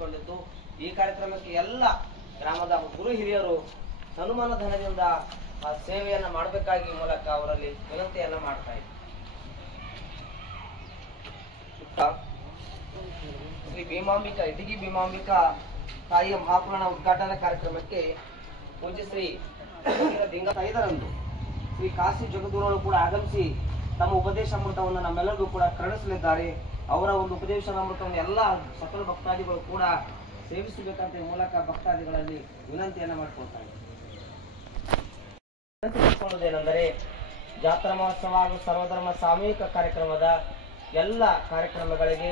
ಹಮ್ಮಿಕೊಂಡಿದ್ದು ಈ ಕಾರ್ಯಕ್ರಮಕ್ಕೆ ಎಲ್ಲ ಗ್ರಾಮದ ಗುರು ಹಿರಿಯರು ಸನ್ಮಾನ ಧನದಿಂದ ಸೇವೆಯನ್ನ ಮಾಡಬೇಕಾಗಿ ಮೂಲಕ ಅವರಲ್ಲಿ ವಿನಂತಿಯನ್ನ ಮಾಡ್ತಾ ಇದ್ದಾರೆ. ಶ್ರೀ ಭೀಮಾಂಬಿಕಾ ಇಟಗಿ ಭೀಮಾಂಬಿಕಾ ತಾಯಿಯ ಮಹಾಪುರಾಣ ಉದ್ಘಾಟನಾ ಕಾರ್ಯಕ್ರಮಕ್ಕೆ ಪೂಜ್ಯ ಶ್ರೀ ದಿಂಗ 5ರಂದು ಶ್ರೀ ಕಾಶಿ ಜಗದ್ಗುರುಗಳು ಕೂಡ ಆಗಮಿಸಿ ತಮ್ಮ ಉಪದೇಶಾಮೃತವನ್ನು ನಮ್ಮೆಲ್ಲರಿಗೂ ಕೂಡ ಕರುಣಿಸಲಿದ್ದಾರೆ. ಅವರ ಒಂದು ಉಪದೇಶಾಮೃತವನ್ನು ಎಲ್ಲ ಸಕಲ ಭಕ್ತಾದಿಗಳು ಕೂಡ ಸೇವಿಸಬೇಕಂತ ಮೂಲಕ ಭಕ್ತಾದಿಗಳಲ್ಲಿ ವಿನಂತಿಯನ್ನ ಮಾಡಿಕೊಳ್ತಾರೆ. ವಿನಂತಿಸಿಕೊಳ್ಳುವುದೇನೆಂದರೆ ಜಾತ್ರಾ ಮಹೋತ್ಸವ ಹಾಗೂ ಸರ್ವಧರ್ಮ ಸಾಮೂಹಿಕ ಕಾರ್ಯಕ್ರಮದ ಎಲ್ಲ ಕಾರ್ಯಕ್ರಮಗಳಿಗೆ